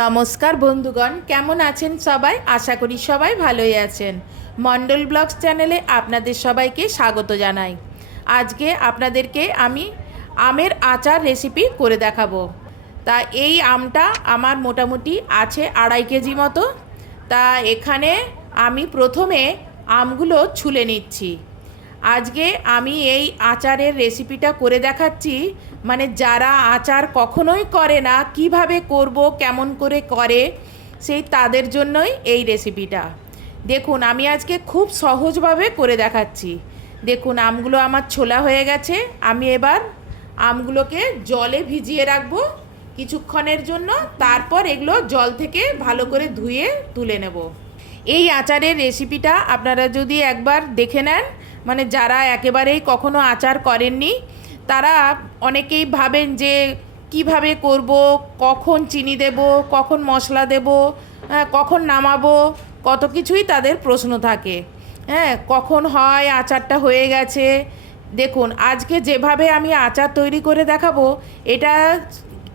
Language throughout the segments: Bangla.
নমস্কার বন্ধুগণ, কেমন আছেন সবাই? আশা করি সবাই ভালোই আছেন। মণ্ডল ব্লগস চ্যানেলে আপনাদের সবাইকে স্বাগত জানাই। আজকে আপনাদেরকে আমি আমের আচার রেসিপি করে দেখাবো। তা এই আমটা আমার মোটামুটি আছে 2.5 কেজি মতো। তা এখানে আমি প্রথমে আমগুলো ছুলে নিচ্ছি। আজকে আমি এই আচারের রেসিপিটা করে দেখাচ্ছি, মানে যারা আচার কখনোই করে না, কিভাবে করব, কেমন করে করে, সেই তাদের জন্যই এই রেসিপিটা। দেখুন, আমি আজকে খুব সহজভাবে করে দেখাচ্ছি। দেখুন, আমগুলো আমার ছোলা হয়ে গেছে। আমি এবার আমগুলোকে জলে ভিজিয়ে রাখবো কিছুক্ষণের জন্য, তারপর এগুলো জল থেকে ভালো করে ধুয়ে তুলে নেব। এই আচারের রেসিপিটা আপনারা যদি একবার দেখে নেন, মানে যারা একেবারেই কখনো আচার করেননি, তারা অনেকেই ভাবেন যে কিভাবে করব, কখন চিনি দেব, কখন মশলা দেব, কখন নামাবো, কত কিছুই তাদের প্রশ্ন থাকে। কখন হয় আচারটা হয়ে গেছে। দেখুন, আজকে যেভাবে আমি আচার তৈরি করে দেখাবো, এটা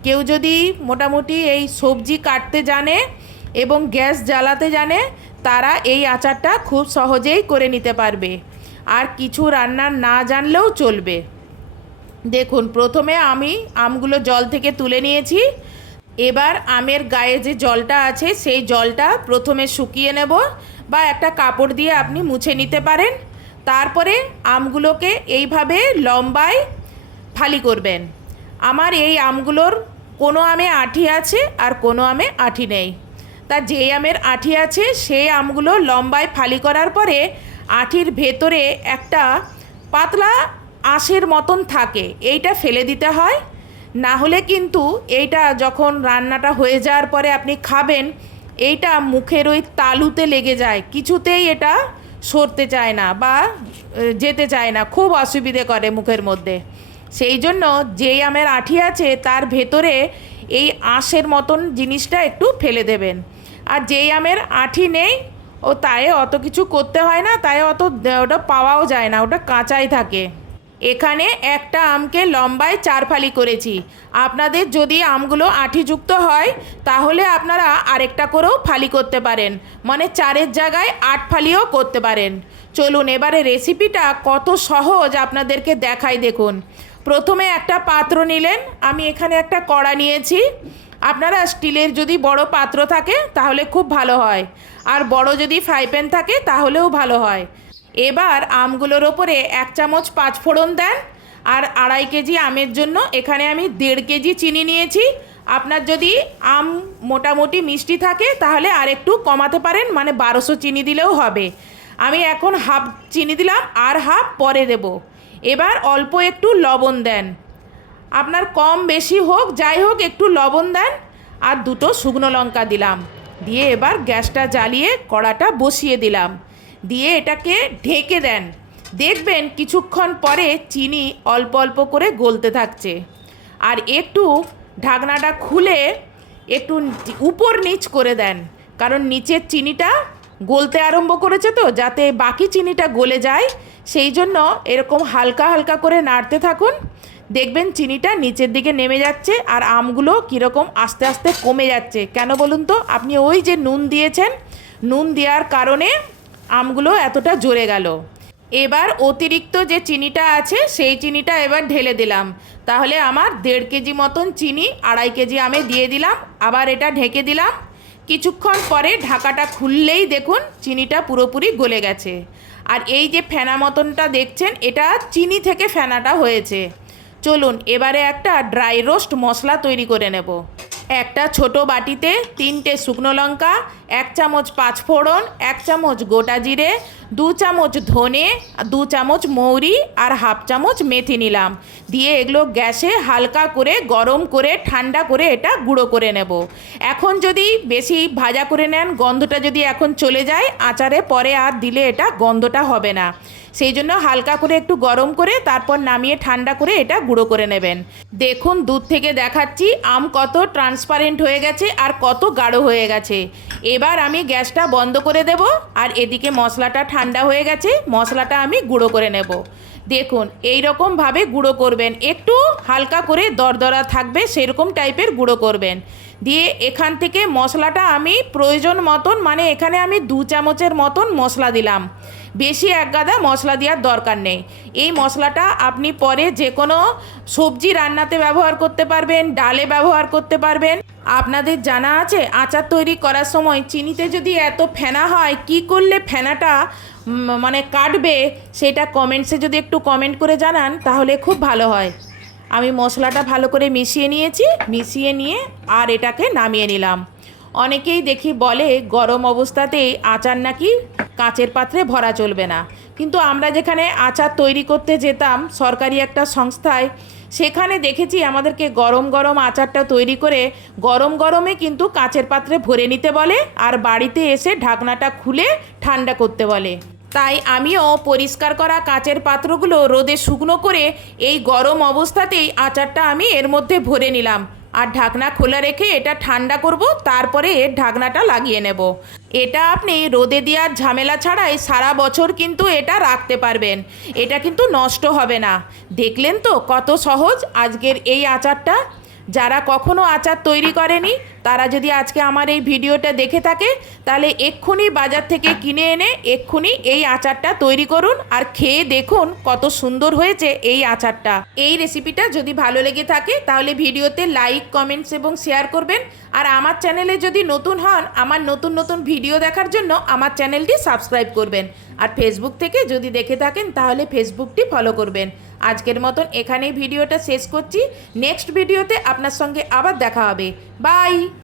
কেউ যদি মোটামুটি এই সবজি কাটতে জানে এবং গ্যাস জ্বালাতে জানে, তারা এই আচারটা খুব সহজেই করে নিতে পারবে, আর কিছু রান্না না জানলেও চলবে। দেখুন, প্রথমে আমি আমগুলো জল থেকে তুলে নিয়েছি। এবার আমের গায়ে যে জলটা আছে সেই জলটা প্রথমে শুকিয়ে নেব, বা একটা কাপড় দিয়ে আপনি মুছে নিতে পারেন। তারপরে আমগুলোকে এইভাবে লম্বায় ফালি করবেন। আমার এই আমগুলোর কোনো আমে আঁটি আছে আর কোনো আমে আঁটি নেই। তা যেই আমের আঁটি আছে সেই আমগুলো লম্বায় ফালি করার পরে আঁটির ভেতরে একটা পাতলা আঁশের মতন থাকে, এইটা ফেলে দিতে হয়। না হলে কিন্তু এইটা যখন রান্নাটা হয়ে যাওয়ার পরে আপনি খাবেন, এইটা মুখের ওই তালুতে লেগে যায়, কিছুতেই এটা সরতে চায় না বা যেতে চায় না, খুব অসুবিধে করে মুখের মধ্যে। সেই জন্য যেই আমের আঁটি আছে তার ভেতরে এই আঁশের মতন জিনিসটা একটু ফেলে দেবেন। আর যেই আমের আঁটি নেই, ও তাই অত কিছু করতে হয় না, তাই অত ওটা পাওয়াও যায় না, ওটা কাঁচাই থাকে। এখানে একটা আমকে লম্বায় 4 ফালি করেছি। আপনাদের যদি আমগুলো আঁটিযুক্ত হয় তাহলে আপনারা আরেকটা করেও ফালি করতে পারেন, মানে 4-এর জায়গায় 8 ফালিও করতে পারেন। চলুন এবারে রেসিপিটা কত সহজ আপনাদেরকে দেখাই। দেখুন, প্রথমে একটা পাত্র নিলেন। আমি এখানে একটা কড়া নিয়েছি। আপনারা স্টিলের যদি বড় পাত্র থাকে তাহলে খুব ভালো হয়, আর বড় যদি ফ্রাই প্যান থাকে তাহলেও ভালো হয়। এবার আমগুলোর ওপরে 1 চামচ 5 ফোড়ন দেন। আর 2.5 কেজি আমের জন্য এখানে আমি 1.5 কেজি চিনি নিয়েছি। আপনার যদি আম মোটামুটি মিষ্টি থাকে তাহলে আর একটু কমাতে পারেন, মানে 1200 চিনি দিলেও হবে। আমি এখন হাফ চিনি দিলাম, আর হাফ পরে দেব। এবার অল্প একটু লবণ দেন, আপনার কম বেশি হোক যাই হোক, একটু লবণ দেন। আর 2টো শুকনো লঙ্কা দিলাম, দিয়ে এবার গ্যাসটা জ্বালিয়ে কড়াটা বসিয়ে দিলাম, দিয়ে এটাকে ঢেকে দেন। দেখবেন কিছুক্ষণ পরে চিনি অল্প অল্প করে গলতে থাকছে। আর একটু ঢাকনাটা খুলে একটু উপর নিচ করে দেন, কারণ নিচের চিনিটা গলতে আরম্ভ করেছে, তো যাতে বাকি চিনিটা গলে যায় সেই জন্য এরকম হালকা হালকা করে নাড়তে থাকুন। দেখবেন চিনিটা নিচের দিকে নেমে যাচ্ছে আর আমগুলো কীরকম আস্তে আস্তে কমে যাচ্ছে। কেন বলুন তো? আপনি ওই যে নুন দিয়েছেন, নুন দেওয়ার কারণে আমগুলো এতটা জ্বরে গেল। এবার অতিরিক্ত যে চিনিটা আছে সেই চিনিটা এবার ঢেলে দিলাম। তাহলে আমার 1.5 কেজি মতন চিনি 2.5 কেজি আমে দিয়ে দিলাম। আবার এটা ঢেকে দিলাম। কিছুক্ষণ পরে ঢাকাটা খুললেই দেখুন চিনিটা পুরোপুরি গলে গেছে। আর এই যে ফেনা মতনটা দেখছেন, এটা চিনি থেকে ফেনাটা হয়েছে। চলুন এবারে একটা ড্রাই রোস্ট মশলা তৈরি করে নেব। একটা ছোট বাটিতে 3টে শুকনো লঙ্কা, 1 চামচ 5 ফোড়ন, 1 চামচ গোটা জিরে, 2 চামচ ধনে, 2 চামচ মৌরি আর হাফ চামচ মেথি নিলাম। দিয়ে এগুলো গ্যাসে হালকা করে গরম করে ঠান্ডা করে এটা গুঁড়ো করে নেব। এখন যদি বেশি ভাজা করে নেন, গন্ধটা যদি এখন চলে যায় আচারে, পরে আর দিলে এটা গন্ধটা হবে না। সেই জন্য হালকা করে একটু গরম করে তারপর নামিয়ে ঠান্ডা করে এটা গুঁড়ো করে নেবেন। দেখুন, দূর থেকে দেখাচ্ছি আম কত ট্রান্সপারেন্ট হয়ে গেছে আর কত গাঢ় হয়ে গেছে। এবার আমি গ্যাসটা বন্ধ করে দেব, আর এদিকে মশলাটা ঠান্ডা হয়ে গেছে, মশলাটা আমি গুঁড়ো করে নেব। দেখুন এই রকমভাবে গুঁড়ো করবেন, একটু হালকা করে দরদরা থাকবে সেরকম টাইপের গুঁড়ো করবেন। দিয়ে এখান থেকে মশলাটা আমি প্রয়োজন মতন, মানে এখানে আমি 2 চামচের মতন মশলা দিলাম, বেশি এক গাদা মশলা দেওয়ার দরকার নেই। এই মশলাটা আপনি পরে যে কোনো সবজি রান্নাতে ব্যবহার করতে পারবেন, ডালে ব্যবহার করতে পারবেন। আপনাদের জানা আছে আচার তৈরি করার সময় চিনিতে যদি এত ফেনা হয়, কি করলে ফেনাটা মানে কাটবে, সেটা কমেন্টসে যদি একটু কমেন্ট করে জানান তাহলে খুব ভালো হয়। আমি মশলাটা ভালো করে মিশিয়ে নিয়েছি, মিশিয়ে নিয়ে আর এটাকে নামিয়ে নিলাম। অনেকেই দেখি বলে গরম অবস্থাতেই আচার নাকি কাচের পাত্রে ভরা চলবে না, কিন্তু আমরা যেখানে আচার তৈরি করতে যেতাম সরকারি একটা সংস্থায়, সেখানে দেখেছি আমাদেরকে গরম গরম আচারটা তৈরি করে গরম গরমে কিন্তু কাচের পাত্রে ভরে নিতে বলে, আর বাড়িতে এসে ঢাকনাটা খুলে ঠান্ডা করতে বলে। তাই আমিও পরিষ্কার করা কাচের পাত্রগুলো রোদে শুকনো করে এই গরম অবস্থাতেই আচারটা আমি এর মধ্যে ভরে নিলাম, আর ঢাকনা খোলা রেখে এটা ঠান্ডা করব, তারপরে এর ঢাকনাটা লাগিয়ে নেব। এটা আপনি রোদে দেওয়ার ঝামেলা ছাড়াই সারা বছর কিন্তু এটা রাখতে পারবেন, এটা কিন্তু নষ্ট হবে না। দেখলেন তো কত সহজ আজকের এই আচারটা। যারা কখনো আচার তৈরি করেনি তারা যদি আজকে আমার এই ভিডিওটা দেখে থাকে, তাহলে এক্ষুনি বাজার থেকে কিনে এনে এক্ষুনি এই আচারটা তৈরি করুন, আর খেয়ে দেখুন কত সুন্দর হয়েছে এই আচারটা। এই রেসিপিটা যদি ভালো লেগে থাকে তাহলে ভিডিওতে লাইক, কমেন্টস এবং শেয়ার করবেন। আর আমার চ্যানেলে যদি নতুন হন, আমার নতুন নতুন ভিডিও দেখার জন্য আমার চ্যানেলটি সাবস্ক্রাইব করবেন। আর ফেসবুক থেকে যদি দেখে থাকেন তাহলে ফেসবুকটি ফলো করবেন। আজকের মতন এখানেই ভিডিওটা শেষ করছি। নেক্সট ভিডিওতে আপনার সঙ্গে আবার দেখা হবে। বাই।